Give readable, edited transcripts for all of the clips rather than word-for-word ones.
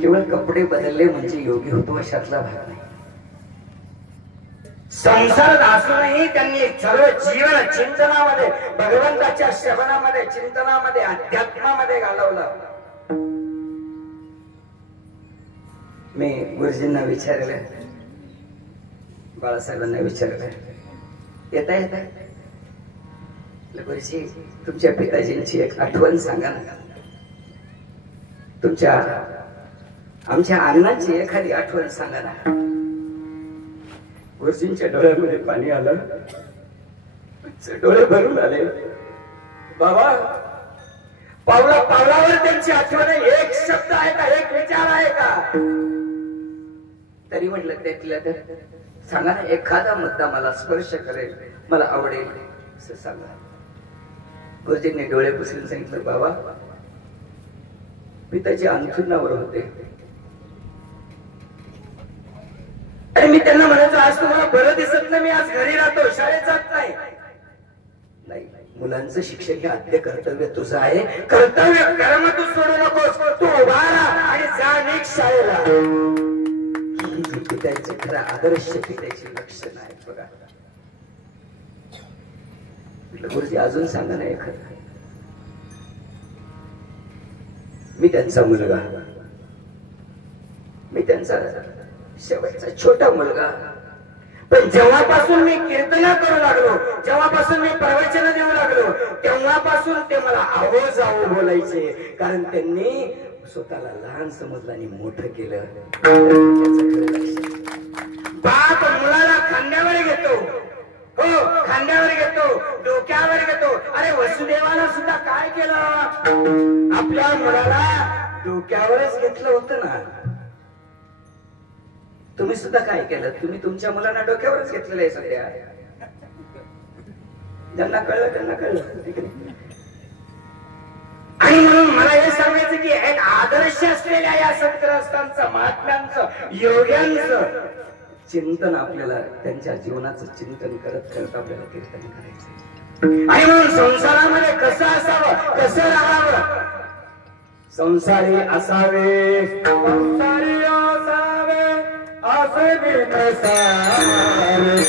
केवळ कपडे बदलले म्हणजे योगी होतो अशातला भाग नाही. संसारात असूनही त्यांनी सर्व जीवन चिंतनामध्ये, भगवंताच्या श्रवणामध्ये, चिंतनामध्ये, अध्यात्मामध्ये घालवलं. मी गुरुजींना विचारलं, बाळासाहेबांना विचारलं, येता गुरुजी तुमच्या पिताजींची एक आठवण सांगा ना, तुमच्या आमच्या अण्णांची एखादी आठवण सांगा ना. गुरुजींच्या डोळ्यामध्ये पाणी आलं, डोळे भरून आले. बाबा पावला पावलावर त्यांची आठवण, एक शब्द आहे का, एक विचार आहे का? तरी म्हटलं त्यातल्या तर सांगा ना, एखादा मुद्दा मला स्पर्श करेल, मला आवडेल असं सांगा. गुरुजींनी डोळे पुसून सांगितलं, बाबा पिताजी अंथरुणावर होते आणि मी त्यांना म्हणायचो, आज तुम्हाला बरं दिसत नाही, मी आज घरी राहतो, शाळेत जात नाही. मुलांचं शिक्षण हे आद्य कर्तव्य तुझं आहे, कर्तव्य कर्म तू सोडू नकोस, तू उभा राहा आणि जा निघ शाळेला. पित्याचे खरं आदर्श पित्याची लक्षणं आहेत बघा. गुरुजी अजून सांगा ना एखादं. मी त्यांचा मुलगा, मी त्यांचा शेवटचा छोटा मुलगा, पण जेव्हापासून मी कीर्तन करू लागलो, जेव्हापासून मी प्रवचन देऊ लागलो, तेव्हापासून ते मला आवो जावो बोलायचे. कारण त्यांनी स्वतःला लहान समजलं आणि मोठं केलं. बाप मुलाला खांद्यावर घेतो, हो खांद्यावर घेतो, डोक्यावर घेतो. अरे वसुदेवाला सुद्धा काय केलं, आपल्या मुलाला डोक्यावरच घेतलं होतं ना. तुम्ही सुद्धा काय केलं, तुम्ही तुमच्या मुलांना डोक्यावरच घेतलेलं आहे सध्या. ज्यांना कळलं त्यांना कळलं. आणि म्हणून मला हे सांगायचं की एक आदर्श असलेल्या या संतग्रस्तांचं, महात्म्यांचं, योग्यांचं चिंतन आपल्याला, त्यांच्या जीवनाचं चिंतन करत करत आपल्याला कीर्तन करायचं. आणि म्हणून संसारामध्ये कसं असावं, कसं राहावं, संसारी असावे, संसारी असावे असे मी नसावे.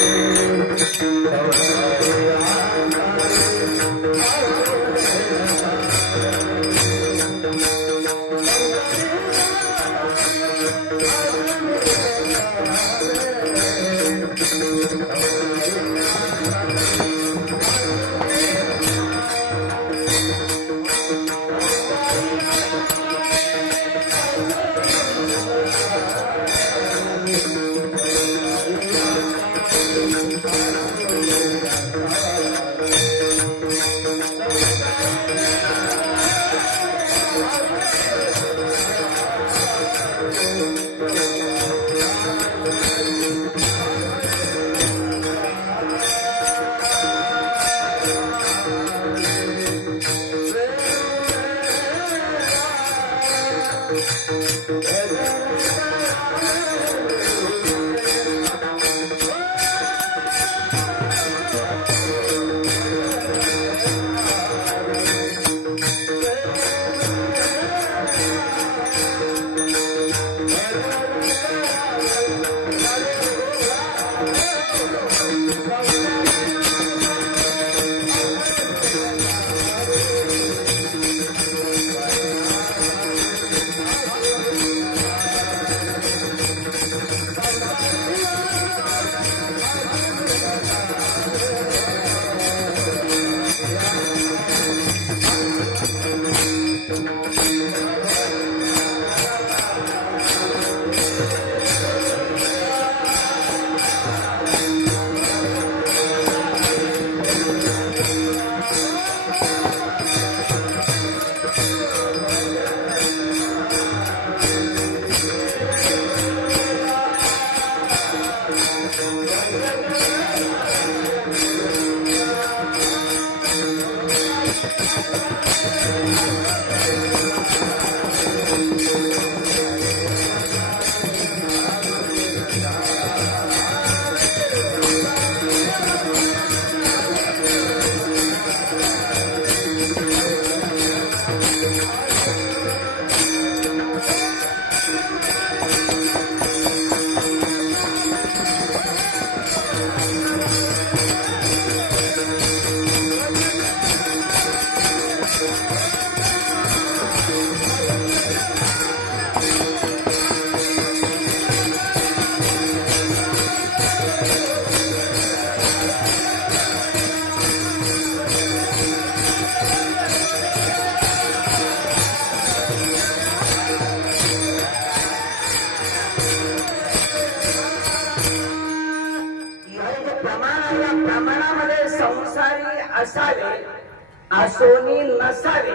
दासोनी नसावे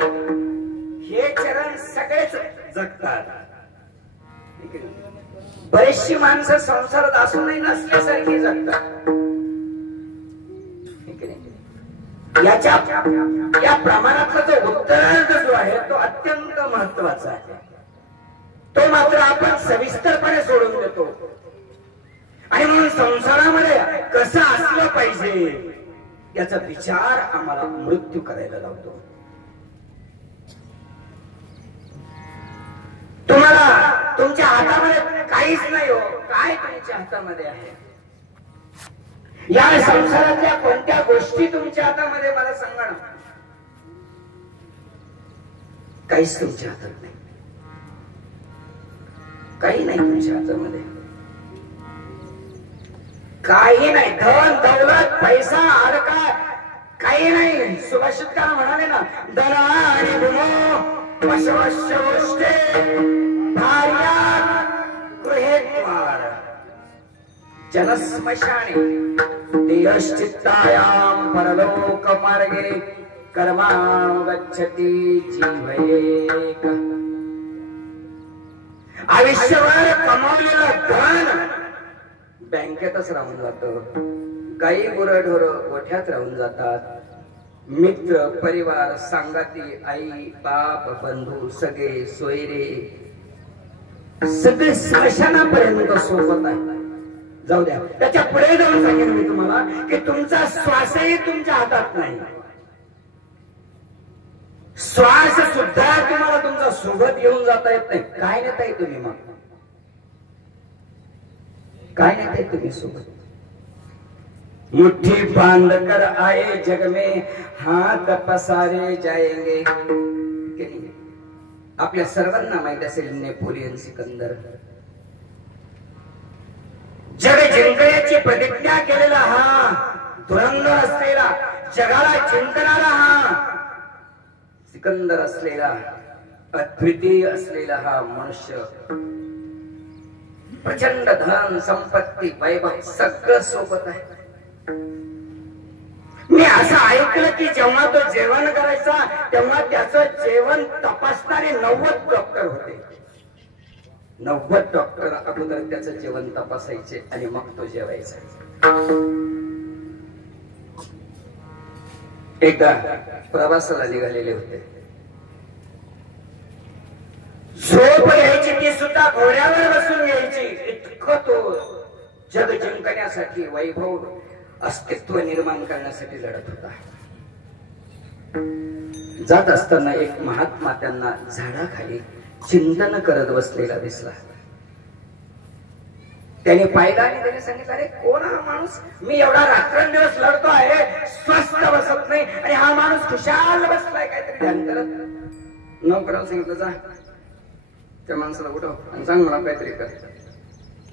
हे चरण सगळेच जगतात. बरेचशी माणसं संसारात असूनही नसल्यासारखी जगतात. या प्रमाणातला जो उत्तरार्ध जो आहे तो अत्यंत महत्वाचा आहे. तो मात्र आपण सविस्तरपणे सोडून देतो. आणि म्हणून संसारामध्ये कसं असलं पाहिजे याचा विचार आम्हाला मृत्यू करायला लावतो. तुम्हाला तुमच्या हातामध्ये काहीच नाही हो. काय तुमच्या हातामध्ये आहे? या संसारातल्या कोणत्या गोष्टी तुमच्या हातामध्ये मला सांगा ना. काहीच तुमच्या हातात नाही. काही नाही तुमच्या हातामध्ये. काही नाही. धन दौलत पैसा अडका काही नाही. सुभाषितकार म्हणाले ना, धन आणि गुण पशवश्य गोष्टे भार्या गृहेत्वार जनस्मशाने देयश्चित्तायां परलोक मार्गे कर्मानुगच्छति जीवयेक. आयुष्यभर कमावलेलं धन बँकेतच राहून जातं. गाई गुरढोर गोठ्यात राहून जातात. मित्र परिवार सांगाती आई बाप बंधू सगळे सोयरे सगळे स्मशानापर्यंत सोबत आहे. जाऊ द्या, त्याच्या पुढे जाऊन सांगेन मी तुम्हाला की तुमचा श्वासही तुमच्या हातात नाही. श्वास सुद्धा तुम्हाला तुमचा सोबत घेऊन जाता येत नाही. काय नेताय तुम्ही? मग काय नेताय तुम्ही सोबत? मुट्ठी बांध कर आए जग में हाथ पसारे जाएंगे. आपल्या सर्वांना माहित असेल नेपोलियन सिकंदर. जग जिंकण्याची प्रतिज्ञा केलेला हा धुरंधर असलेला जगाला जिंकणारा हा सिकंदर असलेला अद्वितीय असलेला हा मनुष्य प्रचंड धन संपत्ती वैभव सगळं सोबत आहे. मी असं ऐकलं की जेव्हा तो जेवण करायचा तेव्हा त्याचं जेवण तपासणारे 90 डॉक्टर होते. 90 डॉक्टर अगोदर त्याचं जेवण तपासायचे आणि मग तो जेवायचा. एकदा प्रवासाला निघालेले होते. झोप घ्यायची ती सुद्धा घोड्यावर बसून घ्यायची. इतकं तो जग जिंकण्यासाठी वैभव अस्तित्व निर्माण करण्यासाठी लढत होता. जात असताना एक महात्मा त्यांना झाडाखाली चिंतन करत बसलेला दिसला. त्याने पाहिला आणि त्याने सांगितलं, अरे कोण हा माणूस? मी एवढा रात्रंदिवस लढतो आहे, स्वस्थ बसत नाही आणि हा माणूस खुशाल बसलाय काहीतरी ध्यान करत. नोकराला सांगितलं, जा त्या माणसाला उठव आणि सांग मला काहीतरी कर.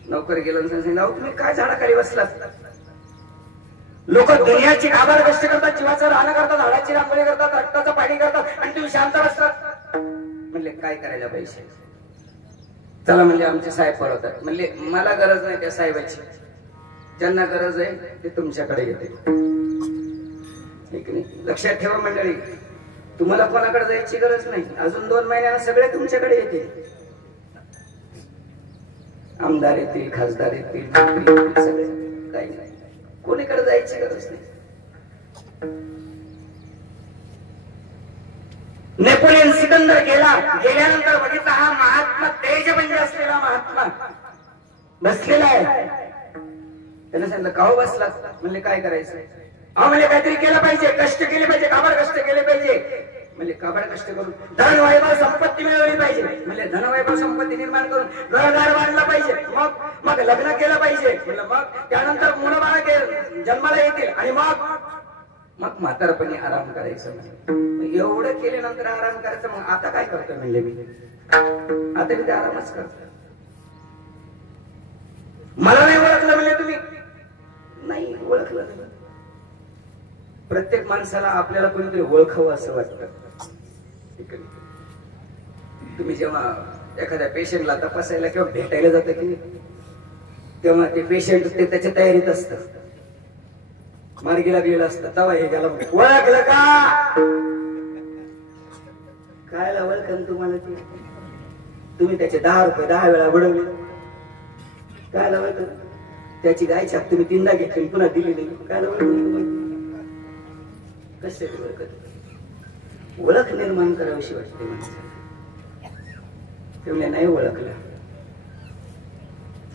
नोकर गेला आणि सांगितलं, अहो तुम्ही काय झाडाखाली बसलात? लोक दुनियाची काबाड कष्ट करतात, जीवाचं राहणं करतात, झाडाची रांगोळी करतात, रक्ताचं पाणी करतात आणि तुम्ही शांत बसतात. म्हणले काय करायला पाहिजे? चला म्हणजे आमचे साहेब पळवतात. म्हणले मला गरज नाही त्या साहेबाची. ज्यांना गरज आहे ते तुमच्याकडे येते. ठीक नाही? लक्षात ठेवा मंडळी, तुम्हाला कोणाकडे जायची गरज नाही. अजून 2 महिन्याला सगळे तुमच्याकडे येतील. आमदार येतील, खासदार येतील, सगळे काही नाही. कोणीकडे जायची गरज नाही. नेपोलियन सिकंदर गेल्यानंतर बघितला हा महात्मा तेजबंद असलेला महात्मा बसलेला आहे. त्याने सांगितलं, का हो बसला? म्हणले काय करायचं? अहो म्हणले काहीतरी केलं पाहिजे, कष्ट केले पाहिजे, काबाड कष्ट केले पाहिजे. म्हणजे काबाड कष्ट करून धन वैभव संपत्ती मिळवली पाहिजे. म्हणजे धन वैभव संपत्ती निर्माण करून घरदार बांधला पाहिजे. मग लग्न केलं पाहिजे. म्हणलं मग त्यानंतर मुलं बाळा जन्माला येतील आणि मग म्हातारपणी आराम करायचं. एवढं केल्यानंतर आराम करायचं. मग आता काय करतोय? म्हणले मी आता मी आरामच करतो. मला नाही ओळखलं? म्हणले तुम्ही नाही ओळखलं. प्रत्येक माणसाला आपल्याला कोणीतरी ओळखावं असं वाटतं. तुम्ही जेव्हा एखाद्या पेशंटला तपासायला किंवा भेटायला जाता की तेव्हा ते पेशंट ते त्याच्या तयारीत असतं, मार्गी लागलेलं असतं. तेव्हा हे त्याला ओळखलं का? काय लावल कारण तुम्हाला ते तुम्ही त्याचे 10 रुपये 10 वेळा बुडवले. काय लावल त्याची गाय छाप तुम्ही 3दा घेतली पुन्हा दिली नाही. काय लावल कशाची ओळख निर्माण करावीशी वाटते माणसाला. तेवढे नाही ओळखलं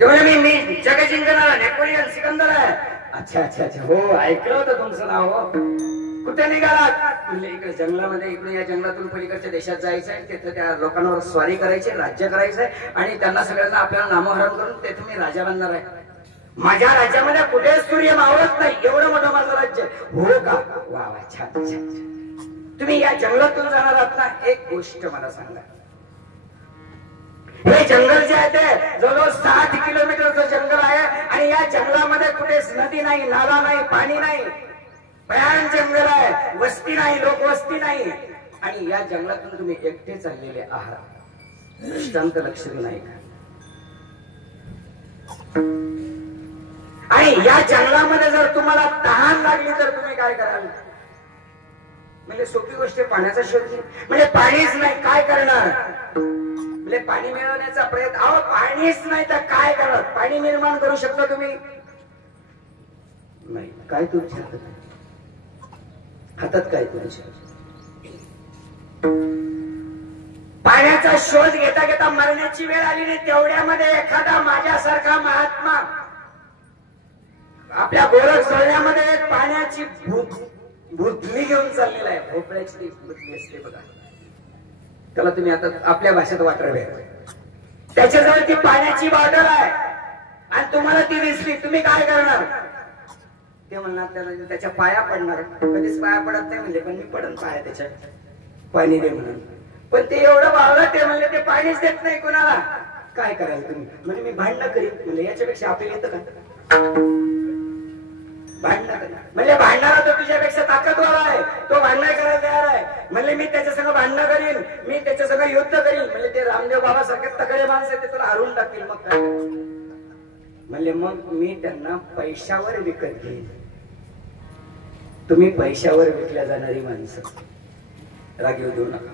तेवढे मी जग जिंकणारा नेपोलियन सिकंदर आहे. अच्छा अच्छा अच्छा हो ऐकलं होतं तुमचं नाव. हो कुठे निघालात? म्हणले इकडे जंगलामध्ये. इकडे या जंगलातून पलीकडच्या देशात जायचं आहे. तिथे त्या लोकांवर स्वारी करायची राज्य करायचंय आणि त्यांना सगळ्यांना आपल्याला नामोहरण करून तेथे मी राजा बनणार आहे. माझ्या राज्यामध्ये कुठे सूर्य मावळत नाही एवढं मोठं माझं राज्य. हो का? वा वा छान छान. तुम्ही या जंगलातून जाणार आहात ना. एक गोष्ट मला सांगा. हे जंगल जे आहे ते जवळजवळ 60 किलोमीटरचं जंगल आहे आणि या जंगलामध्ये कुठेच नदी नाही, नाला नाही, पाणी नाही. भयान जंगल आहे. वस्ती नाही, लोकवस्ती नाही. आणि या जंगलातून तुम्ही एकटे चाललेले आहात. दृष्टांत लक्ष देऊ नाही का? आणि या जंगलामध्ये जर तुम्हाला तहान लागली तर तुम्ही काय कराल? म्हणजे सोपी गोष्ट पाण्याचा शोध घे. म्हणजे पाणीच नाही काय करणार? म्हणजे पाणी मिळवण्याचा प्रयत्न. अहो पाणीच नाही तर काय करणार? पाणी निर्माण करू शकता तुम्ही? नाही. काय तुमच्या हातात काय तुमच्या? पाण्याचा शोध घेता घेता मरण्याची वेळ आली नाही तेवढ्यामध्ये एखादा माझ्यासारखा महात्मा आपल्या गोरख सोहळ्यामध्ये एक पाण्याची बुधली घेऊन चाललेला आहे. भोपळ्याची बुधली असते बघा. त्याला तुम्ही आता आपल्या भाषेत वाटरवे. त्याच्याजवळ ती पाण्याची बॉटल आहे आणि तुम्हाला ती दिसली. तुम्ही काय करणार? ते म्हणणार त्याला त्याच्या पाया पडणार. कधीच पाया पडत नाही म्हणजे पण मी पडन पाया त्याच्या. पाणी दे म्हणून. पण ते एवढं वावलं ते म्हणले ते पाणीच देत नाही कोणाला. काय कराल तुम्ही? म्हणजे मी भांडणं करीन. म्हणजे याच्यापेक्षा आपल्याला येतं का? भांडणं म्हणजे भांडणारा तो तुझ्यापेक्षा ताकदवार आहे. तो भांडण करायला तयार आहे. म्हणजे मी त्याच्या संग भांडणं करीन. मी त्याच्या संग युद्ध करीन. म्हणजे ते रामदेव बाबा सारखे तगडे माणसं ते तुला हरून टाकतील. मग काय? म्हणजे मग मी त्यांना पैशावर विकत घेईन. तुम्ही पैशावर विकल्या जाणारी माणसं रागीव देऊ नका.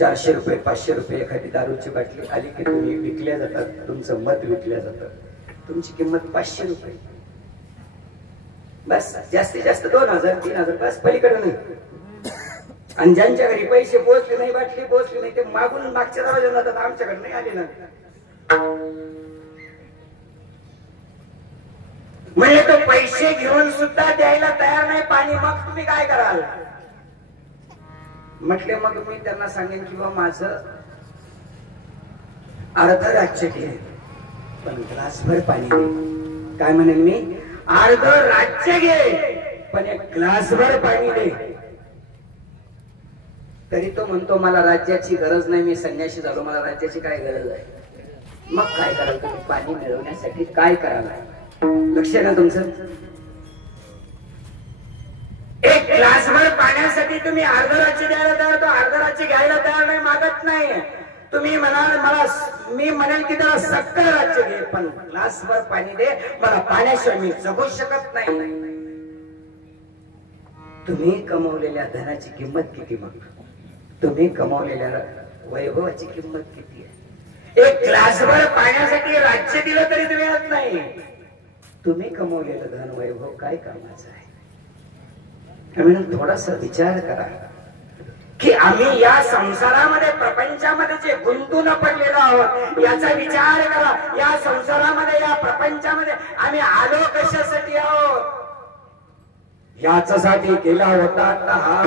400 रुपये 500 रुपये एखादी दारूची बाटली आली की तुम्ही विकल्या जातात. तुमचं मत विकल्या जातं. तुमची किंमत 500 रुपये बस. जास्तीत जास्त 2000 3000 बस. पलीकडे नाही. आणि ज्यांच्या घरी पैसे पोहोचले नाही बाटली पोहोचली नाही ते मागून मागच्या दरवाजा जातात. आमच्याकडे नाही आले ना. म्हणजे तो पैसे घेऊन सुद्धा द्यायला तयार नाही पाणी. मग तुम्ही काय कराल? म्हटले मग मी त्यांना सांगेन की बाबा माझं अर्ध राज्य घे पण ग्लासभर पाणी दे. काय म्हणेन मी? अर्ध राज्य घे पण एक ग्लासभर पाणी दे. तरी तो म्हणतो मला राज्याची गरज नाही. मी संन्यासी झालो. मला राज्याची काय गरज आहे? मग काय कराल तुम्ही? पाणी मिळवण्यासाठी काय करायला? लक्ष आहे ना तुमचं? एक ग्लासभर पाण्यासाठी तुम्ही अर्ध राज्य द्यायला तयार. तो अर्ध राज्य घ्यायला तयार नाही. मागत नाही. तुम्ही म्हणाल मला मी म्हणेल की त्याला सगळं राज्य घे पण ग्लासभर पाणी दे. मला पाण्याशिवाय मी जगू शकत नाही. तुम्ही कमवलेल्या धनाची किंमत किती? मग तुम्ही कमवलेल्या वैभवाची किंमत किती आहे? एक ग्लासभर पाण्यासाठी राज्य दिलं तरी तुम्ही मिळत नाही. तुम्ही कमवलेलं धन वैभव काय कामाचं आहे? म्हणून थोडासा विचार करा की आम्ही या संसारामध्ये प्रपंचामध्ये जे गुंतून पडलेलो आहोत याचा विचार करा. या संसारामध्ये या प्रपंचामध्ये आम्ही आलो कशासाठी आहोत? याच्यासाठी केला होता हा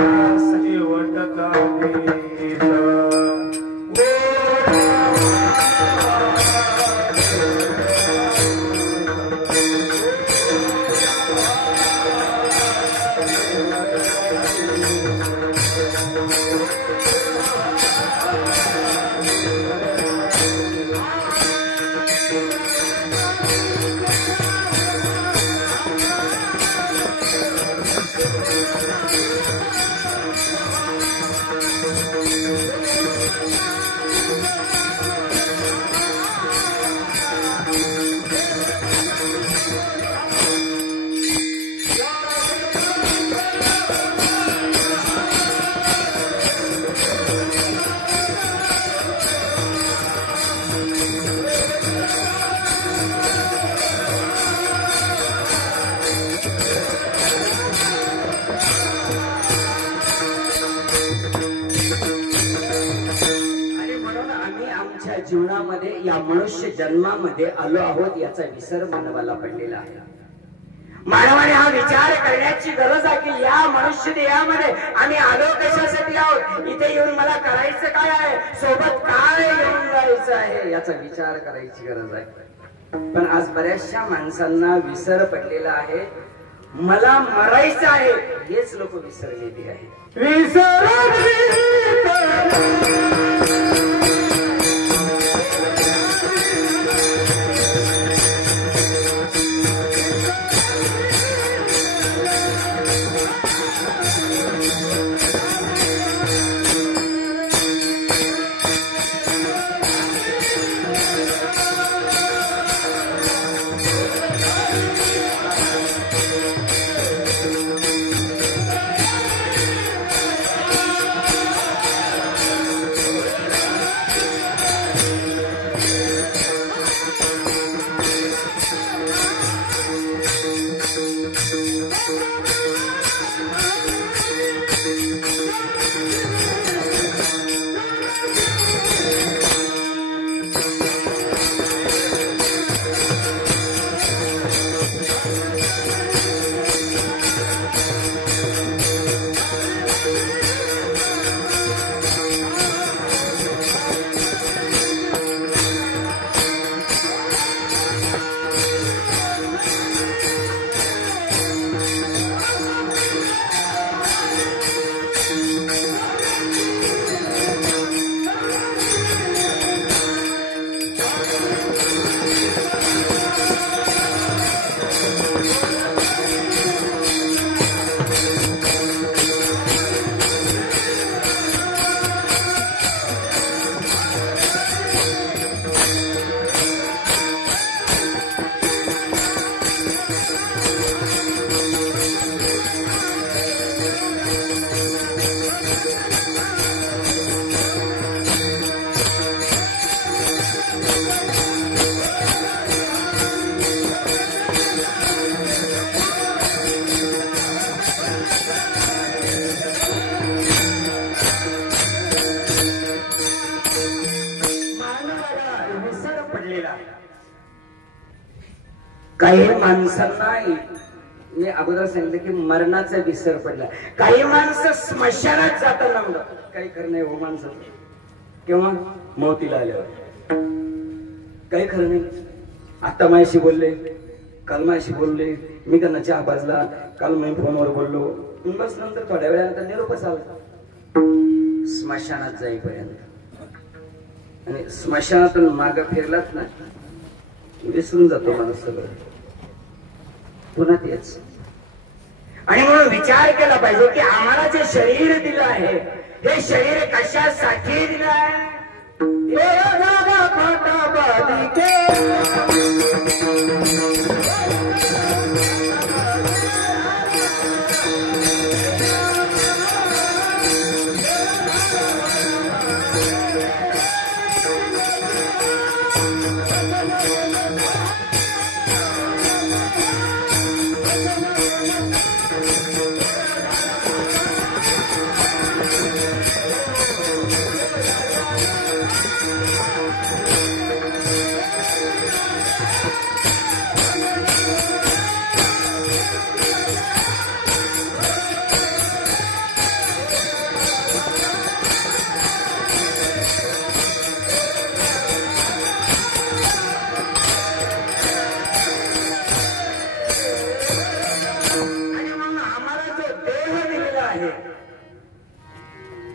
जीवनामध्ये या मनुष्य जन्मामध्ये आलो आहोत याचा विसर मानवाला पडलेला आहे. मानवाने हा विचार करण्याची गरज आहे की या मनुष्य देहामध्ये आम्ही आलो कशासाठी आहोत, इथे येऊन मला करायचं काय आहे, सोबत काय घेऊन जायचं आहे याचा विचार करायची गरज आहे. पण आज बऱ्याचशा माणसांना विसर पडलेला आहे. मला मरायचं आहे हेच लोक विसरलेले आहे. काही माणसांना मी अगोदर सांगितलं की मरणाचा विसर पडला. काही माणसं स्मशानात जाताना काही खरं नाही हो माणसं, किंवा मौतीला आल्यावर काही खरं नाही. आता माझ्याशी बोलले, काल माझ्याशी बोलले, मी त्यांना चहा पाजला, काल मी फोनवर बोललो, बस नंतर थोड्या वेळानंतर निरोपच आला. स्मशानात जाईपर्यंत आणि स्मशानातून माग फिरलात ना विसरून जातो माणूस सगळं, पुन्हा तेच. आणि म्हणून विचार केला पाहिजे की आम्हाला जे शरीर दिलं आहे हे शरीर कशासाठी दिलं आहे.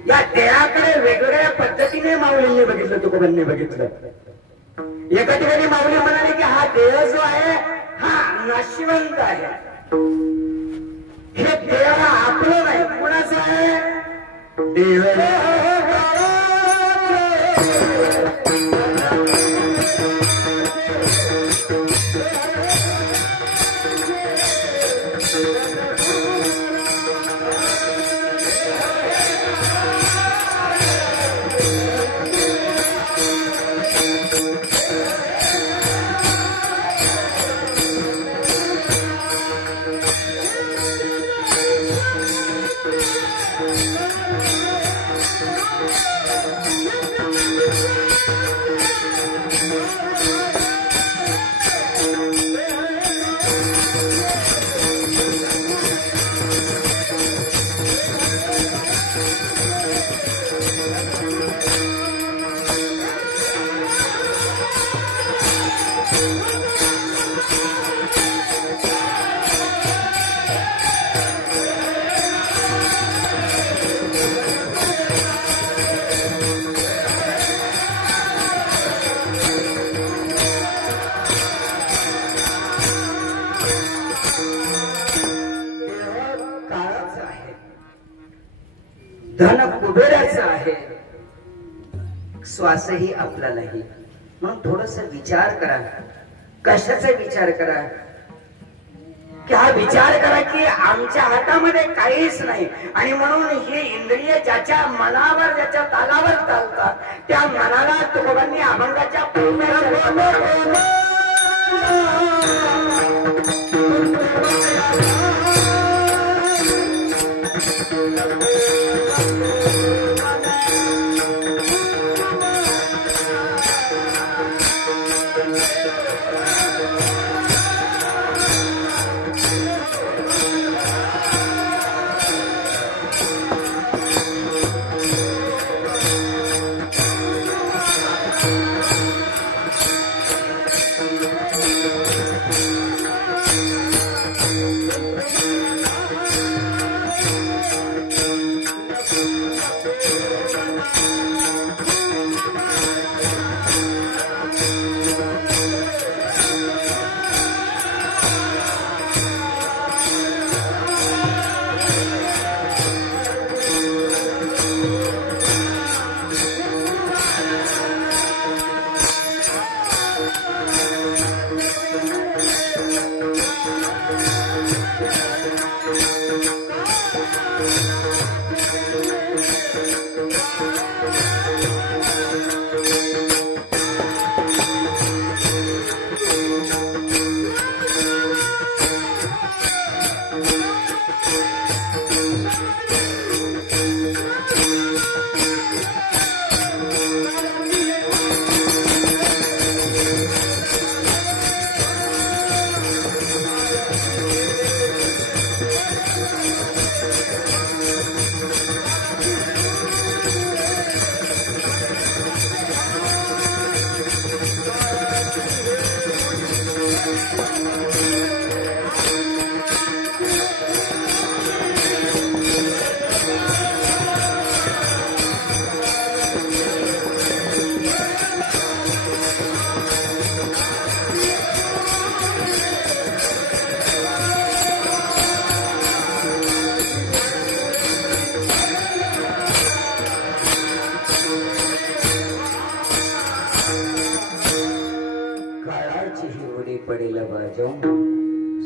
या देहाकडे वेगवेगळ्या पद्धतीने माऊलींनी बघितलं, तुकोबांनी बघितलं. एका ठिकाणी माऊली म्हणाले की हा देह जो आहे हा नाशिवंत आहे. हे देह आपलं नाही, कुणाचं आहे? देव. श्वासही आपला नाही. म्हणून थोडस विचार करा. कशाचा विचार करा की हा विचार करा की आमच्या हातामध्ये काहीच नाही. आणि म्हणून ही इंद्रिय ज्याच्या मनावर ज्याच्या तालावर चालतात त्या मनाला तुकोबांनी अभंगाच्या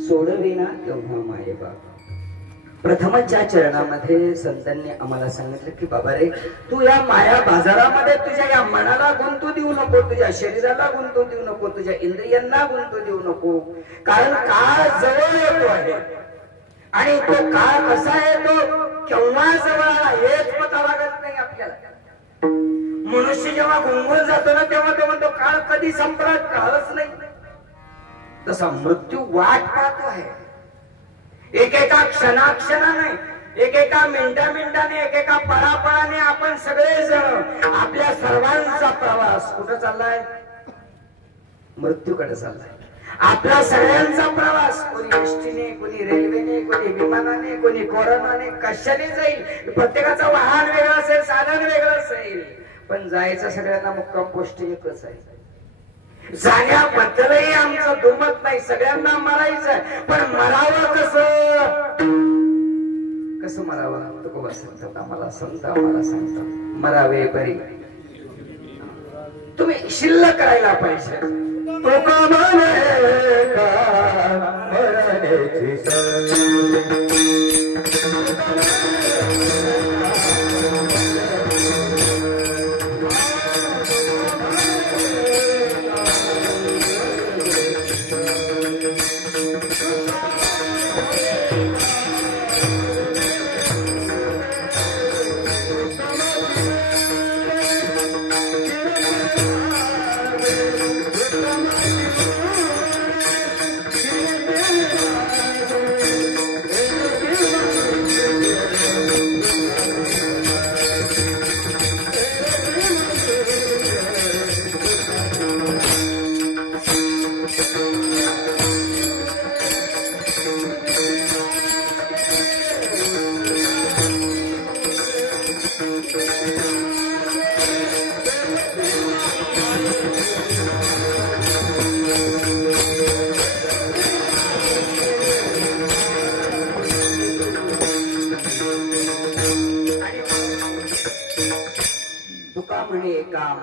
सोडविना तेव्हा मायेबा. प्रथमच्या चरणामध्ये संतांनी आम्हाला सांगितलं की बाबा रे, तू या माया बाजारामध्ये तुझ्या या मनाला गुंतू देऊ नको, तुझ्या शरीराला गुंतू देऊ नको, तुझ्या इंद्रियांना गुंतू देऊ नको. कारण काळ जवळ येतो आहे आणि तो काळ कसा येतो, केव्हा जवळ आला हेच पता लागत नाही आपल्याला. मनुष्य जेव्हा गुंगून जातो ना तेव्हा तेव्हा तो काळ कधी संपला कळच नाही. तसा मृत्यू वाट पाहतो आहे. एकेका क्षणाक्षणाने, एकेका मिनिटाने, एकेका पळापळाने आपण सगळेजण आपल्या सर्वांचा प्रवास कुठं चाललाय, मृत्यूकडे चाललाय. आपला सगळ्यांचा प्रवास कोणी एसटीने, कोणी रेल्वेने, कोणी विमानाने, कोणी कोरोनाने, कशाने जाईल. प्रत्येकाचं वाहन वेगळं असेल, साधन वेगळं असेल, पण जायचं सगळ्यांना मुक्काम पोस्ट एकच आहे. जाण्याबद्दलही आमचं दुमत नाही, सगळ्यांना मरायचं. पण मरावं कसं मरावं तुकोबा सांगतात आम्हाला. आम्हाला सांगतात मरावे बरी, तुम्ही शिल्लक करायला पाहिजे.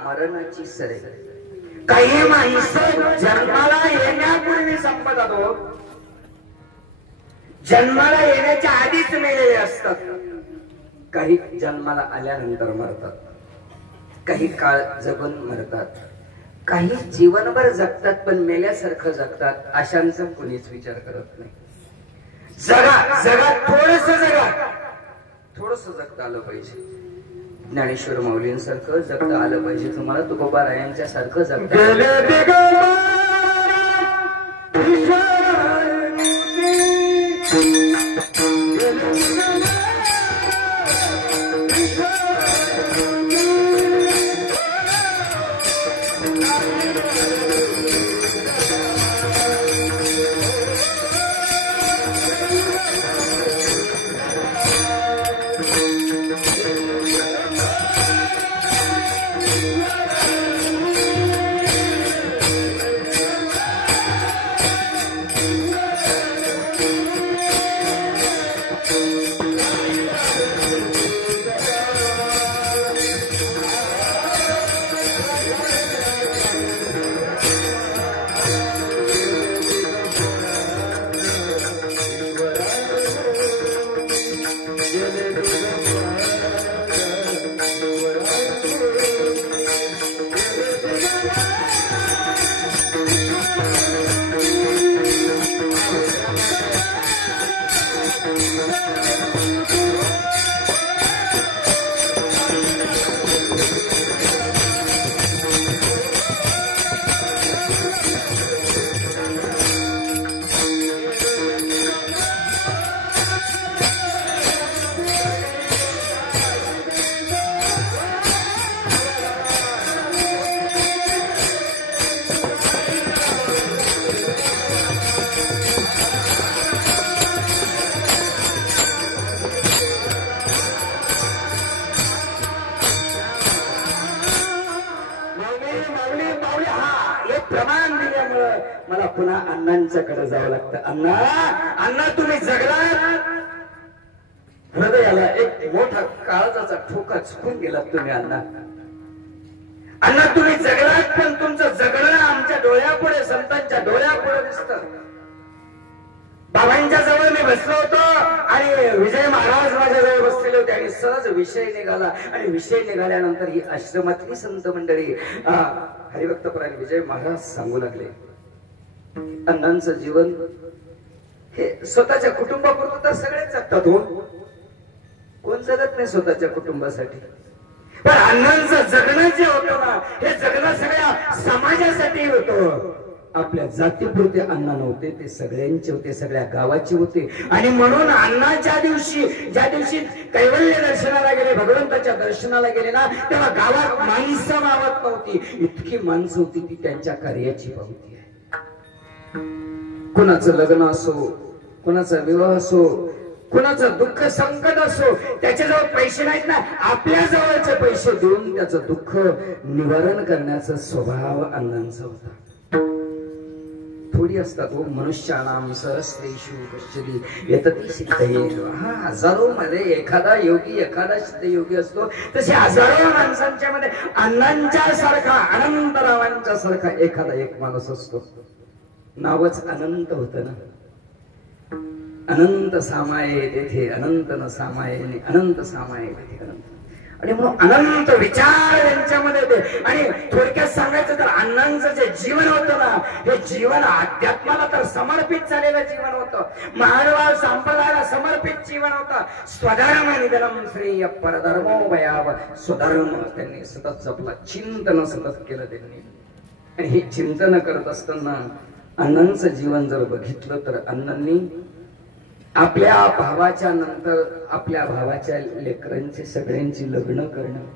मरणाची सरे. काही माणसं जन्माला येण्यापूर्वी संपतात हो, जन्माला येण्याच्या आधीच मेलेले असतात. काही जन्माला आल्यानंतर मरतात, काही काळ जगून मरतात, काही जीवनभर जगतात पण मेल्यासारखं जगतात. अशांचा कोणीच विचार करत नाही. जगा जगा, थोडस जगा, थोडस जगता आलं पाहिजे. ज्ञानेश्वर माऊलींसारखं जगता आलं पाहिजे तुम्हाला, तुकोबारायांच्या सारखं जगता. प्रमाण दिल्यामुळं मला पुन्हा अण्णांच्याकडे जावं लागतं. अण्णा अण्णा तुम्ही जगलात, हृदयाला एक मोठा काळजाचा ठोका चुकून गेलात तुम्ही अण्णा. अण्णा तुम्ही जगलात पण तुमचं जगणं आमच्या डोळ्यापुढे, संतांच्या डोळ्यापुढे दिसतं. बाबांच्या जवळ मी बसलो होतो आणि विजय महाराज माझ्या जवळ बसलेले होते आणि सहज विषय निघाला आणि विषय निघाल्यानंतर ही आश्रमातली संत मंडळी हरिभक्तपरायण विजय महाराज सांगू लागले, अण्णांचं जीवन हे स्वतःच्या कुटुंबापुरतं तर सगळेच जगतात हो, कोण जगत नाही स्वतःच्या कुटुंबासाठी. पण अण्णांचं जगणं जे होतं ना, हे जगणं सगळ्या समाजासाठी होतं. आपल्या जातीपुरते अण्णा नव्हते, ते सगळ्यांचे होते, सगळ्या गावाचे होते. आणि म्हणून अण्णाच्या दिवशी, ज्या दिवशी कैवल्य दर्शनाला गेले, भगवंताच्या दर्शनाला गेले ना, तेव्हा गावात माणसं मावत नव्हती. इतकी माणसं होती ती त्यांच्या कार्याची पावती आहे. कुणाचं लग्न असो, कुणाचा विवाह असो, कुणाचं दुःख संकट असो, त्याच्याजवळ पैसे नाहीत ना, आपल्या जवळचे पैसे देऊन त्याचं दुःख निवारण करण्याचा स्वभाव अण्णांचा होता. थोडी असतात हो, मनुष्यानाम सहस्रेषु कश्चिदी यतती सिद्धये. हजारो मध्ये एखादा योगी, एखादा सिद्ध योगी असतो, तसे हजारो माणसांच्या मध्ये अण्णांच्या सारखा, अनंतरावांच्या सारखा एखादा एक माणूस असतो. नावच अनंत होत ना, अनंत सामाये तेथे अनंत न सामाये, अनंत सामाये तेथे अनंत. आणि म्हणून अनंत विचार यांच्यामध्ये होते. आणि थोडक्यात सांगायचं तर अण्णांचं जे जीवन होतं ना, हे जीवन अध्यात्माला तर समर्पित झालेलं जीवन होतं, महानुभाव संप्रदायाला समर्पित जीवन होतं. स्वधर्म निधनम श्रेय परधर्मो भयाव. स्वधर्म त्यांनी सतत जपला, चिंतन सतत केलं त्यांनी. आणि हे चिंतन करत असताना अण्णांचं जीवन जर बघितलं तर अण्णांनी आपल्या भावाच्या नंतर आपल्या भावाच्या लेकरांची सगळ्यांची लग्न करणं,